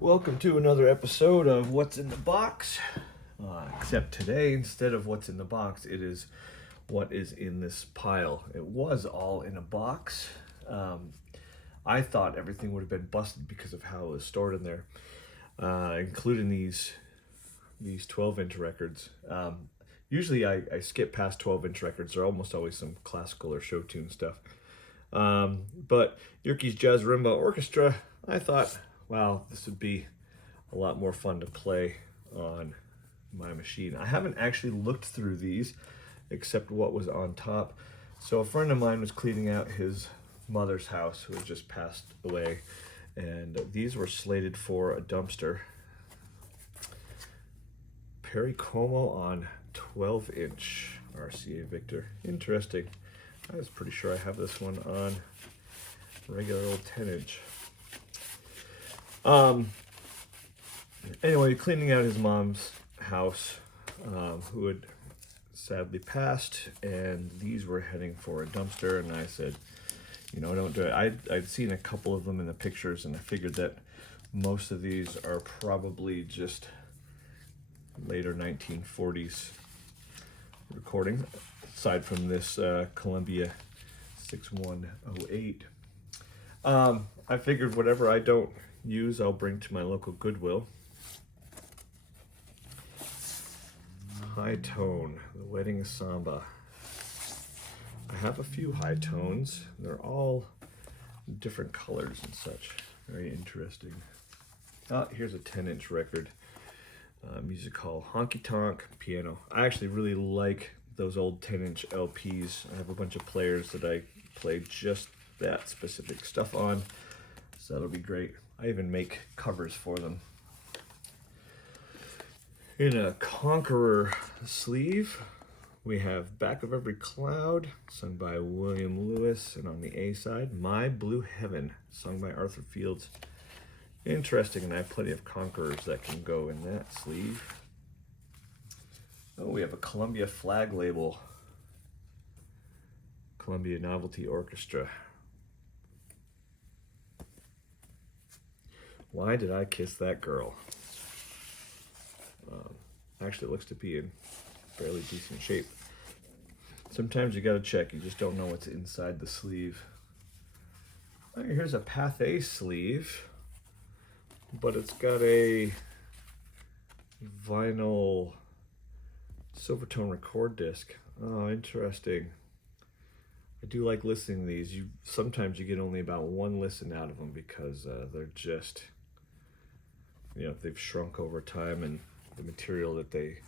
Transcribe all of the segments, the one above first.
Welcome to another episode of What's in the Box. Except today, instead of what's in the box, it is what is in this pile. It was all in a box. I thought everything would have been busted because of how it was stored in there, including these 12-inch records. Usually I skip past 12-inch records. They're almost always some classical or show tune stuff. But Yerke's Jazz Marimba Orchestra, I thought, wow, this would be a lot more fun to play on my machine. I haven't actually looked through these except what was on top. So a friend of mine was cleaning out his mother's house who had just passed away, and these were slated for a dumpster. Perry Como on 12-inch RCA Victor. Interesting. I was pretty sure I have this one on regular old 10-inch. Anyway, cleaning out his mom's house, who had sadly passed, and these were heading for a dumpster, and I said, don't do it. I'd seen a couple of them in the pictures, and I figured that most of these are probably just later 1940s recording, aside from this Columbia 6108. I figured whatever I don't use, I'll bring to my local Goodwill. High tone, the Wedding Samba. I have a few high tones. They're all different colors and such. Very interesting. Here's a 10-inch record. Music Hall Honky Tonk Piano. I actually really like those old 10-inch LPs. I have a bunch of players that I play just that specific stuff on, so that'll be great. I even make covers for them. In a Conqueror sleeve, we have Back of Every Cloud, sung by William Lewis, and on the A side, My Blue Heaven, sung by Arthur Fields. Interesting, and I have plenty of Conquerors that can go in that sleeve. Oh, we have a Columbia flag label, Columbia Novelty Orchestra. Why Did I Kiss That Girl? Actually, it looks to be in fairly decent shape. Sometimes you gotta check, you just don't know what's inside the sleeve. Here's a Pathé sleeve, but it's got a vinyl Silvertone record disc. Oh, interesting. I do like listening to these. Sometimes you get only about one listen out of them because they're just, they've shrunk over time, and the material that they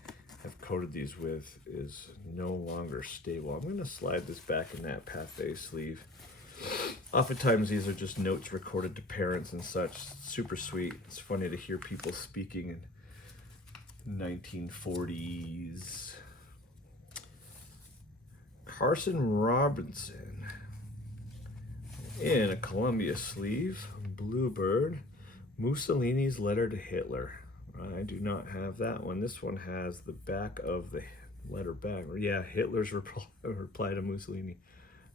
have coated these with is no longer stable. I'm going to slide this back in that Pathé sleeve. Oftentimes these are just notes recorded to parents and such. Super sweet. It's funny to hear people speaking in 1940s. Carson Robinson in a Columbia sleeve. Bluebird. Mussolini's Letter to Hitler. I do not have that one. This one has the back of the letter back. Yeah, Hitler's reply to Mussolini.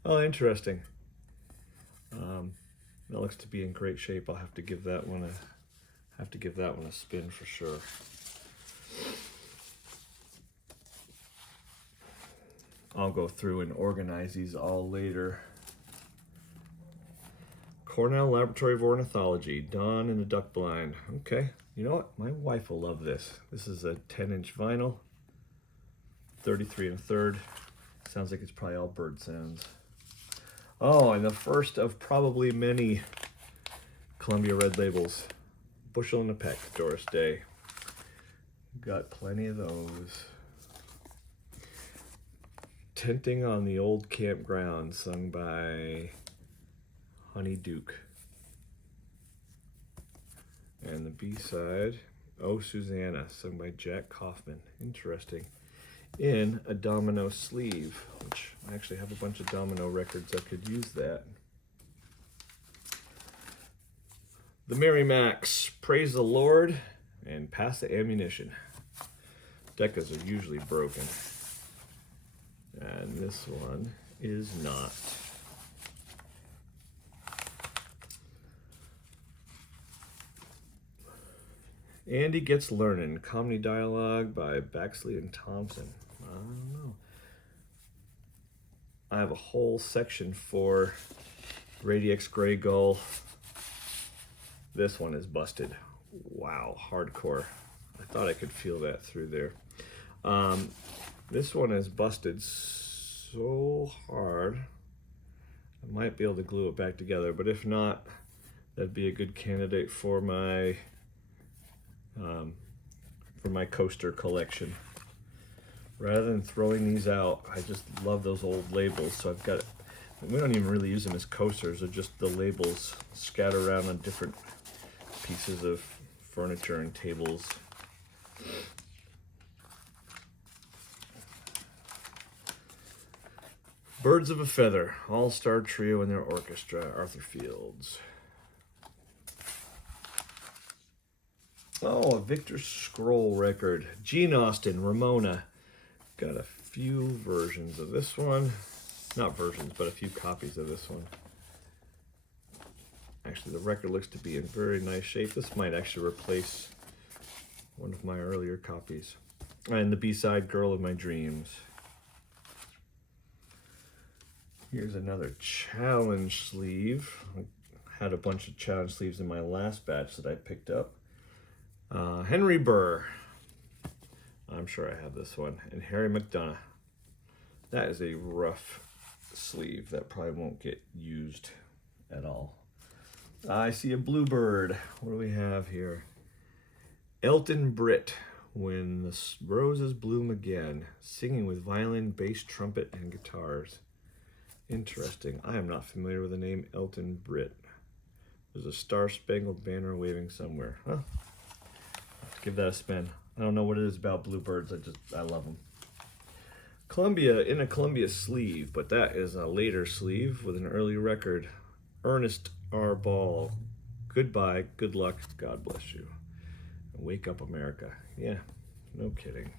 Oh, interesting. That looks to be in great shape. I'll have to give that one a spin for sure. I'll go through and organize these all later. Cornell Laboratory of Ornithology, Dawn in the Duck Blind. Okay, you know what? My wife will love this. This is a 10-inch vinyl, 33 1/3. Sounds like it's probably all bird sounds. Oh, and the first of probably many Columbia Red labels, Bushel and a Peck, Doris Day. Got plenty of those. Tenting on the Old Campground, sung by Honey Duke. And the B-side, Oh Susanna, sung by Jack Kaufman. Interesting. In a Domino sleeve, which I actually have a bunch of Domino records that could use that. The Mary Max, Praise the Lord, and Pass the Ammunition. Decas are usually broken. And this one is not. Andy Gets Learning, comedy dialogue by Baxley and Thompson. I don't know. I have a whole section for Radix Grey Gull. This one is busted. Wow, hardcore. I thought I could feel that through there. This one is busted so hard. I might be able to glue it back together, but if not, that'd be a good candidate for my coaster collection. Rather than throwing these out, I just love those old labels. So I've got, we don't even really use them as coasters, they're just the labels scattered around on different pieces of furniture and tables. Birds of a Feather, All-Star Trio and their orchestra, Arthur Fields. Oh, a Victor Scroll record. Gene Austin, Ramona. Got a few versions of this one. Not versions, but a few copies of this one. Actually, the record looks to be in very nice shape. This might actually replace one of my earlier copies. And the B-side, Girl of My Dreams. Here's another challenge sleeve. I had a bunch of challenge sleeves in my last batch that I picked up. Henry Burr. I'm sure I have this one. And Harry McDonough. That is a rough sleeve that probably won't get used at all. I see a bluebird. What do we have here? Elton Britt, When the Roses Bloom Again, singing with violin, bass, trumpet, and guitars. Interesting. I am not familiar with the name Elton Britt. There's a Star-Spangled Banner waving somewhere. Huh? Let's give that a spin. I don't know what it is about bluebirds. I love them. Columbia in a Columbia sleeve, but that is a later sleeve with an early record. Ernest R. Ball. Goodbye, good luck, God bless you. Wake up, America. Yeah, no kidding.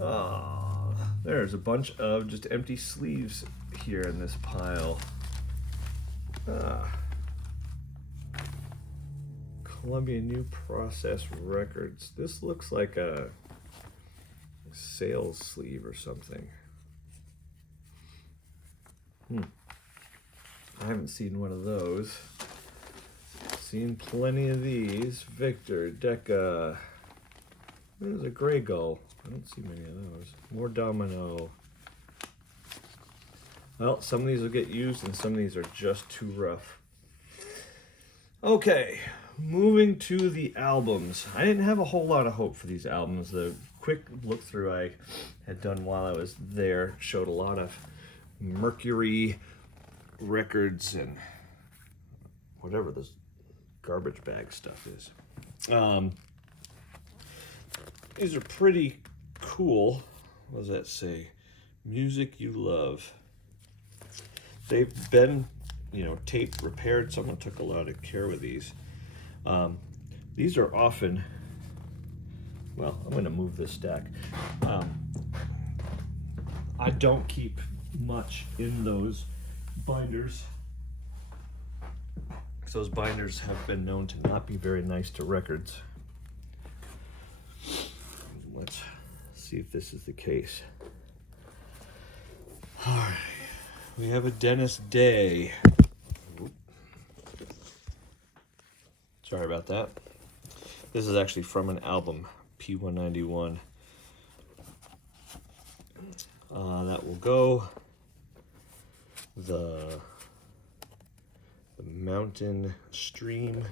Ah, there's a bunch of just empty sleeves here in this pile. Columbia New Process Records. This looks like a sales sleeve or something. I haven't seen one of those. Seen plenty of these. Victor, Decca. There's a Grey Gull. I don't see many of those. More Domino. Well, some of these will get used and some of these are just too rough. Okay, moving to the albums. I didn't have a whole lot of hope for these albums. The quick look through I had done while I was there showed a lot of Mercury records and whatever this garbage bag stuff is. These are pretty cool. What does that say? Music You Love. They've been, taped, repaired. Someone took a lot of care with these. These are often, well, I'm going to move this stack. I don't keep much in those binders. Those binders have been known to not be very nice to records. Let's see if this is the case. All right, we have a Dennis Day. Sorry about that. This is actually from an album, P191. That will go. The Mountain Stream.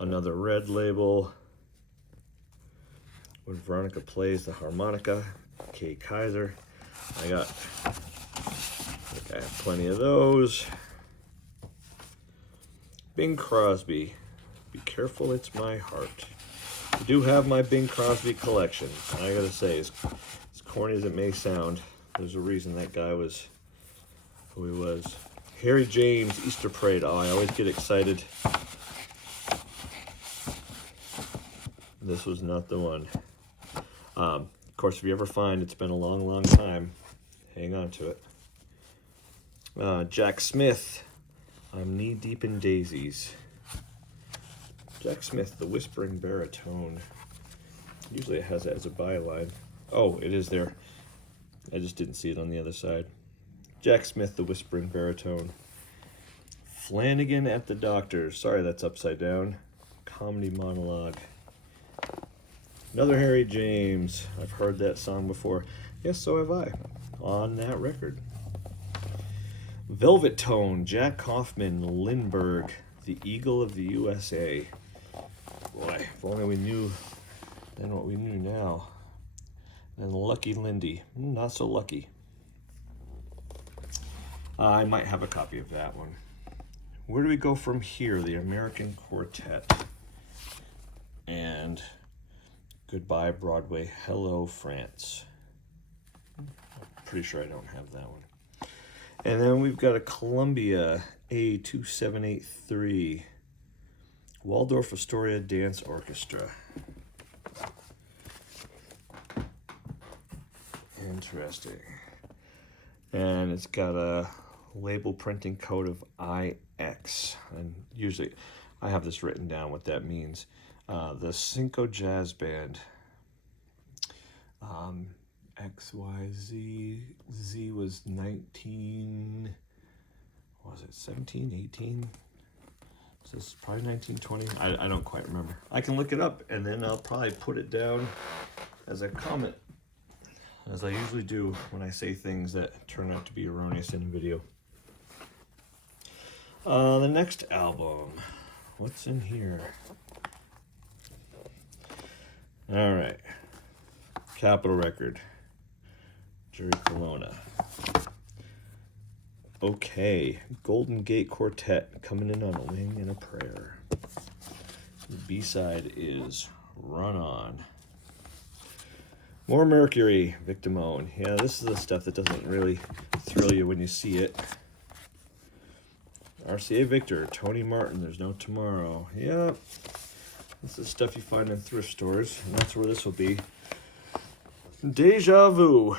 Another red label. When Veronica Plays the Harmonica. Kay Kaiser. I have plenty of those. Bing Crosby. Be careful, it's my heart. I do have my Bing Crosby collection. I gotta say, as corny as it may sound, there's a reason that guy was who he was. Harry James, Easter Parade. Oh, I always get excited. This was not the one. Of course, if you ever find it's been a long, long time, hang on to it. Jack Smith, I'm Knee Deep in Daisies. Jack Smith, the whispering baritone. Usually it has that as a byline. Oh, it is there. I just didn't see it on the other side. Jack Smith, the whispering baritone. Flanagan at the Doctor's. Sorry, that's upside down. Comedy monologue. Another Harry James. I've heard that song before. Yes, so have I. On that record. Velvet Tone, Jack Kaufman, Lindbergh, the Eagle of the USA. Boy, if only we knew then what we knew now. And Lucky Lindy, not so lucky. I might have a copy of that one. Where do we go from here? The American Quartet. And Goodbye Broadway, Hello France. I'm pretty sure I don't have that one. And then we've got a Columbia A2783. Waldorf Astoria Dance Orchestra. Interesting. And it's got a label printing code of IX. And usually I have this written down what that means. The Cinco Jazz Band. XYZ. Z was 19. What was it? 17, 18? So this is probably 1920. I don't quite remember. I can look it up and then I'll probably put it down as a comment, as I usually do when I say things that turn out to be erroneous in a video. The next album. What's in here? All right. Capitol Record. Jerry Colonna. Okay. Golden Gate Quartet coming in on A Wing and a Prayer. The B-side is Run On. More Mercury, Victimone. Yeah, this is the stuff that doesn't really thrill you when you see it. RCA Victor, Tony Martin, There's No Tomorrow. Yeah, this is stuff you find in thrift stores, and that's where this will be. Deja Vu.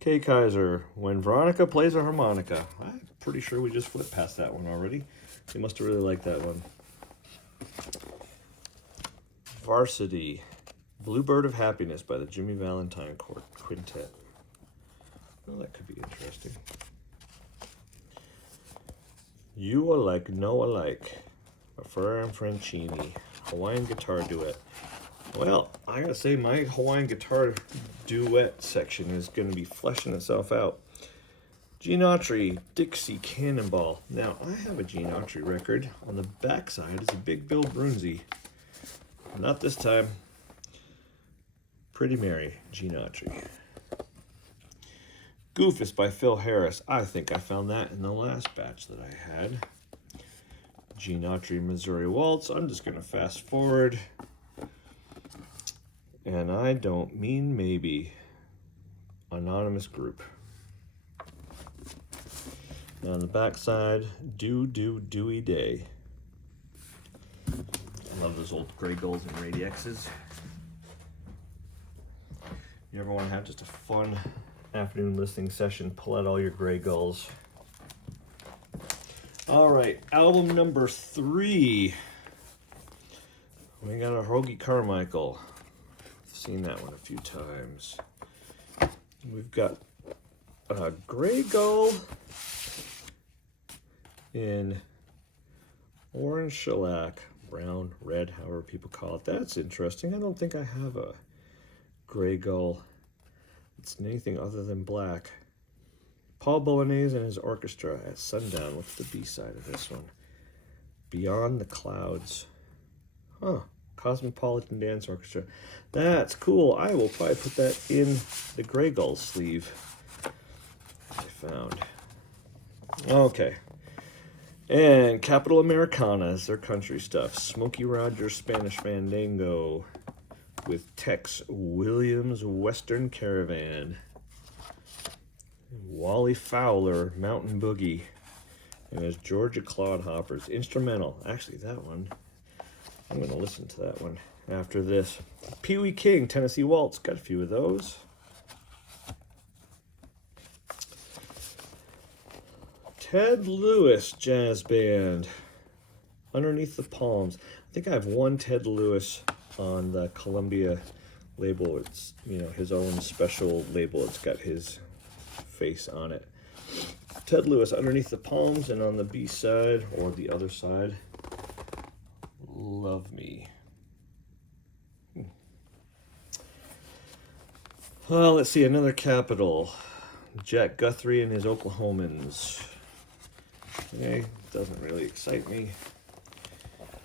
Kay Kaiser, When Veronica Plays a Harmonica. I'm pretty sure we just flipped past that one already. They must have really liked that one. Varsity. Bluebird of Happiness by the Jimmy Valentine Quintet. Well, that could be interesting. You Are Like No Alike by Ferrer and Francini. Hawaiian guitar duet. Well, I gotta say, my Hawaiian guitar duet section is gonna be fleshing itself out. Gene Autry, Dixie Cannonball. Now, I have a Gene Autry record. On the backside is a big Bill Brunzi. Not this time. Pretty Mary, Gene Autry. Goofus by Phil Harris. I think I found that in the last batch that I had. Gene Autry, Missouri Waltz. I'm just going to fast forward. And I don't mean maybe. Anonymous Group. And on the back side, Dewey Day. I love those old Grey Gulls and Radixes. You ever want to have just a fun afternoon listening session, pull out all your Grey Gulls. All right, album number 3. We got a Hoagie Carmichael. I've seen that one a few times. We've got a Grey Gull in orange shellac, brown, red, however people call it. That's interesting. I don't think I have a Grey Gull it's anything other than black. Paul Bolognese and his orchestra at sundown. What's the B-side of this one? Beyond the Clouds. Huh. Cosmopolitan Dance Orchestra. That's cool. I will probably put that in the Grey Gull sleeve I found. Okay. And Capital Americana is their country stuff. Smokey Rogers Spanish Fandango with Tex Williams Western Caravan. Wally Fowler Mountain Boogie. And there's Georgia Clodhoppers instrumental. Actually, that one, I'm going to listen to that one after this. Pee Wee King Tennessee Waltz. Got a few of those. Ted Lewis Jazz Band. Underneath the Palms. I think I have one Ted Lewis on the Columbia label. It's, you know, his own special label. It's got his face on it. Ted Lewis, Underneath the Palms, and on the B side, or the other side, Love Me. Well, let's see, another Capitol. Jack Guthrie and his Oklahomans. Okay, doesn't really excite me.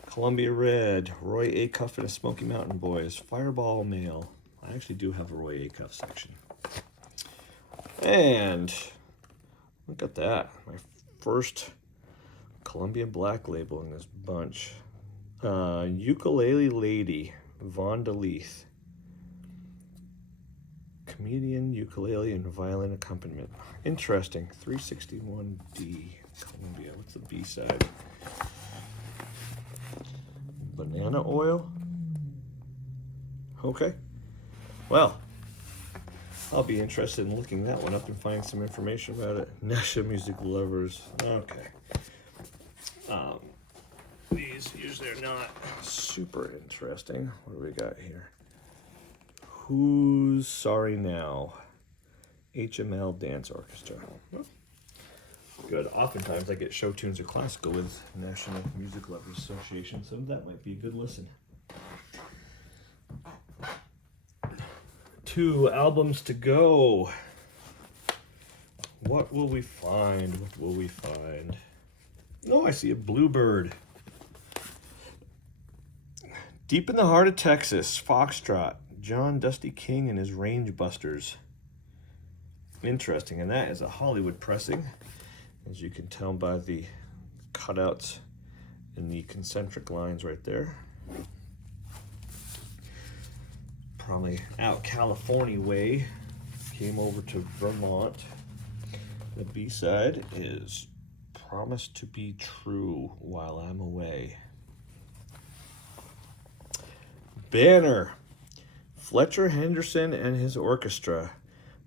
Columbia Red, Roy Acuff and his Smoky Mountain Boys. Fireball Mail. I actually do have a Roy Acuff section. And look at that. My first Columbia Black label in this bunch. Ukulele Lady, Von DeLeith. Comedian, ukulele, and violin accompaniment. Interesting. 361D, Columbia. What's the B side? Banana oil? Okay. Well, I'll be interested in looking that one up and finding some information about it. National Music Lovers. Okay. These usually are not super interesting. What do we got here? Who's Sorry Now? HML Dance Orchestra. Oh, good. Oftentimes I get show tunes or classical with National Music Lovers Association, so that might be a good listen. 2 albums to go. What will we find? What will we find? Oh, I see a Bluebird. Deep in the Heart of Texas, Foxtrot. John Dusty King and his Range Busters. Interesting, and that is a Hollywood pressing, as you can tell by the cutouts in the concentric lines right there. Probably out California way, came over to Vermont. The B-side is Promise to Be True While I'm Away. Banner. Fletcher Henderson and his orchestra.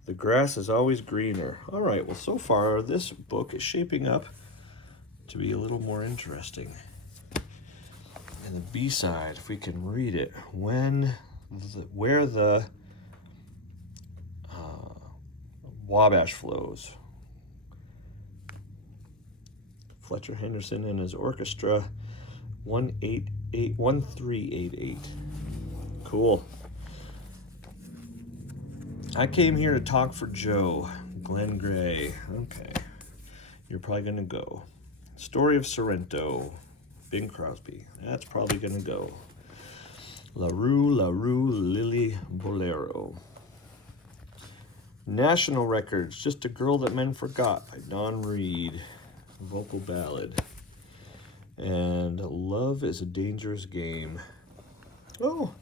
The Grass is Always Greener. All right, well, so far this book is shaping up to be a little more interesting. And the B-side, if we can read it, where the Wabash flows. Fletcher Henderson and his orchestra, 1388. Cool. I came here to talk for Joe. Glenn Gray. Okay. You're probably going to go. Story of Sorrento. Bing Crosby. That's probably going to go. La Rue, Lily Bolero. National Records. Just a Girl That Men Forgot by Don Reed. Vocal ballad. And Love is a Dangerous Game. Oh,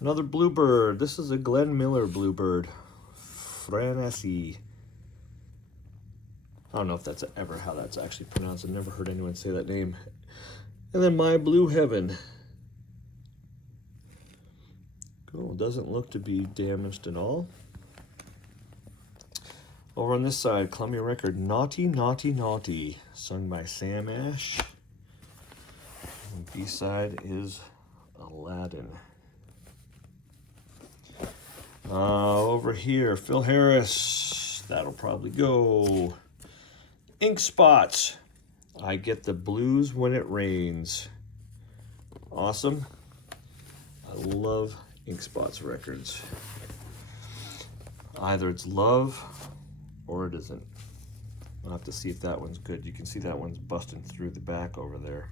another Bluebird. This is a Glenn Miller Bluebird. Franesi. I don't know if that's ever how that's actually pronounced. I've never heard anyone say that name. And then My Blue Heaven. Cool. Doesn't look to be damaged at all. Over on this side, Columbia record, Naughty, Naughty, Naughty, sung by Sam Ash. And B-side is Aladdin. Over here, Phil Harris. That'll probably go. Ink Spots. I Get the Blues When It Rains. Awesome. I love Ink Spots records. Either it's love or it isn't. I'll have to see if that one's good. You can see that one's busting through the back over there.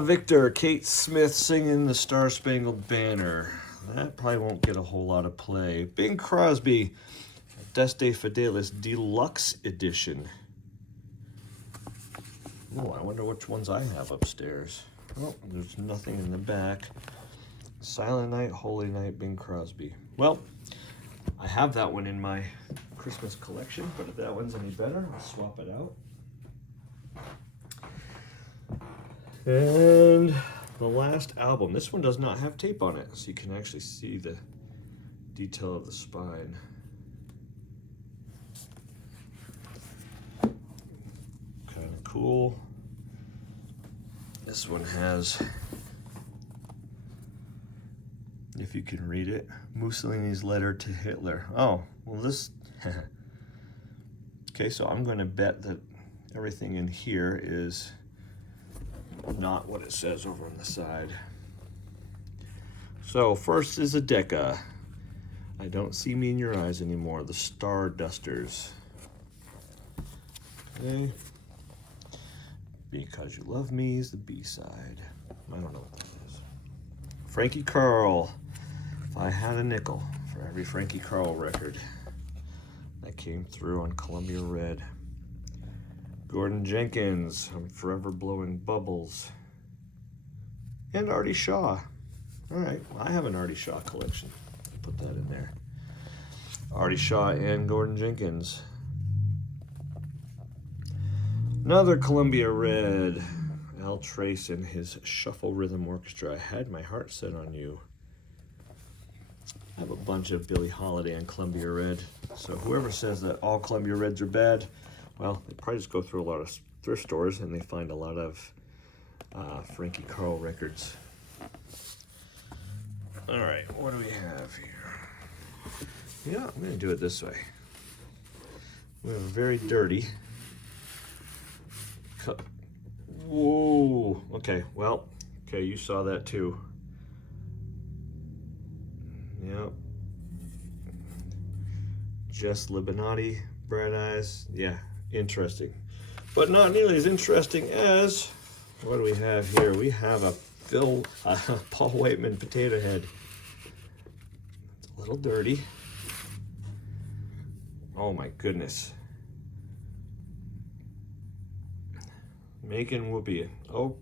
Victor, Kate Smith singing the Star Spangled Banner. That probably won't get a whole lot of play. Bing Crosby, Deste Fidelis Deluxe Edition. Oh, I wonder which ones I have upstairs. Oh, there's nothing in the back. Silent Night, Holy Night, Bing Crosby. Well, I have that one in my Christmas collection, but if that one's any better, I'll swap it out. And the last album. This one does not have tape on it, so you can actually see the detail of the spine. cool. This one has, if you can read it, Mussolini's letter to Hitler. Oh, well this, okay, so I'm going to bet that everything in here is not what it says over on the side. So first is a Deca. I don't see me in your eyes anymore. The Star Dusters. Okay. Because You Love Me is the B-side. I don't know what that is. Frankie Carl. If I had a nickel for every Frankie Carl record that came through on Columbia Red. Gordon Jenkins, I'm Forever Blowing Bubbles. And Artie Shaw. All right, well, I have an Artie Shaw collection. I'll put that in there. Artie Shaw and Gordon Jenkins. Another Columbia Red. Al Trace and his Shuffle Rhythm Orchestra. I Had My Heart Set on You. I have a bunch of Billie Holiday and Columbia Red. So whoever says that all Columbia Reds are bad, well, they probably just go through a lot of thrift stores and they find a lot of Frankie Carl records. All right, what do we have here? Yeah, I'm gonna do it this way. We have a very dirty cut. Whoa, okay, well, okay, you saw that too. Yep. Just Libinati, Bright Eyes, yeah, interesting. But not nearly as interesting as, what do we have here? We have a Paul Whiteman Potato Head. It's a little dirty. Oh my goodness. Making whoopee. Oh,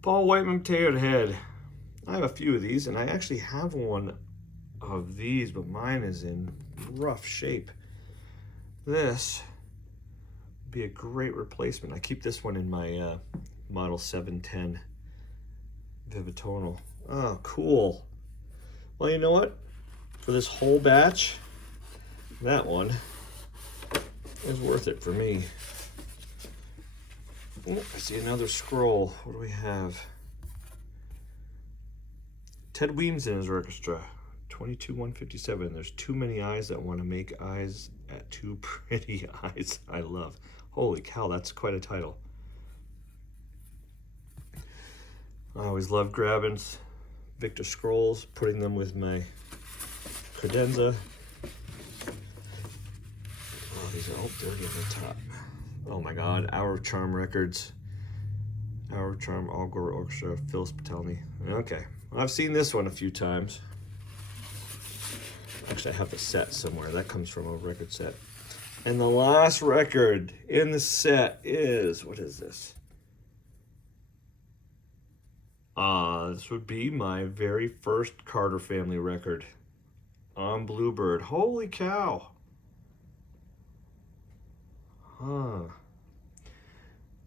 Paul Whiteman Potato Head. I have a few of these, and I actually have one of these, but mine is in rough shape. This would be a great replacement. I keep this one in my Model 710 Vivitonal. Oh, cool. Well, you know what? For this whole batch, that one is worth it for me. Oh, I see another scroll. What do we have? Ted Weems and his orchestra. 22-157. There's too many eyes that want to make eyes at too pretty eyes. I love. Holy cow, that's quite a title. I always love grabbing Victor scrolls, putting them with my credenza. Oh, these are all dirty on the top. Oh my God, Hour of Charm Records. Hour of Charm, Al Gore Orchestra, Phil Spitali. Okay, well, I've seen this one a few times. Actually, I have the set somewhere. That comes from a record set. And the last record in the set is, what is this? This would be my very first Carter family record on Bluebird. Holy cow. Huh.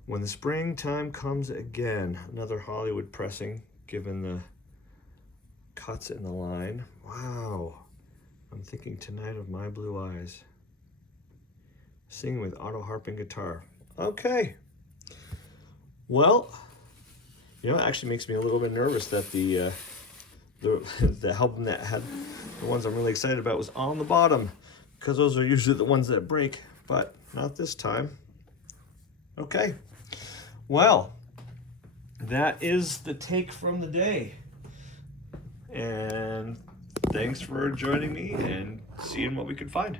When the Springtime Comes Again. Another Hollywood pressing, given the cuts in the line. Wow. I'm thinking Tonight of My Blue Eyes. Singing with auto harp and guitar. Okay. Well, you know, it actually makes me a little bit nervous that the album that had the ones I'm really excited about was on the bottom, because those are usually the ones that break, but not this time. Okay. Well, that is the take from the day. And thanks for joining me and seeing what we could find.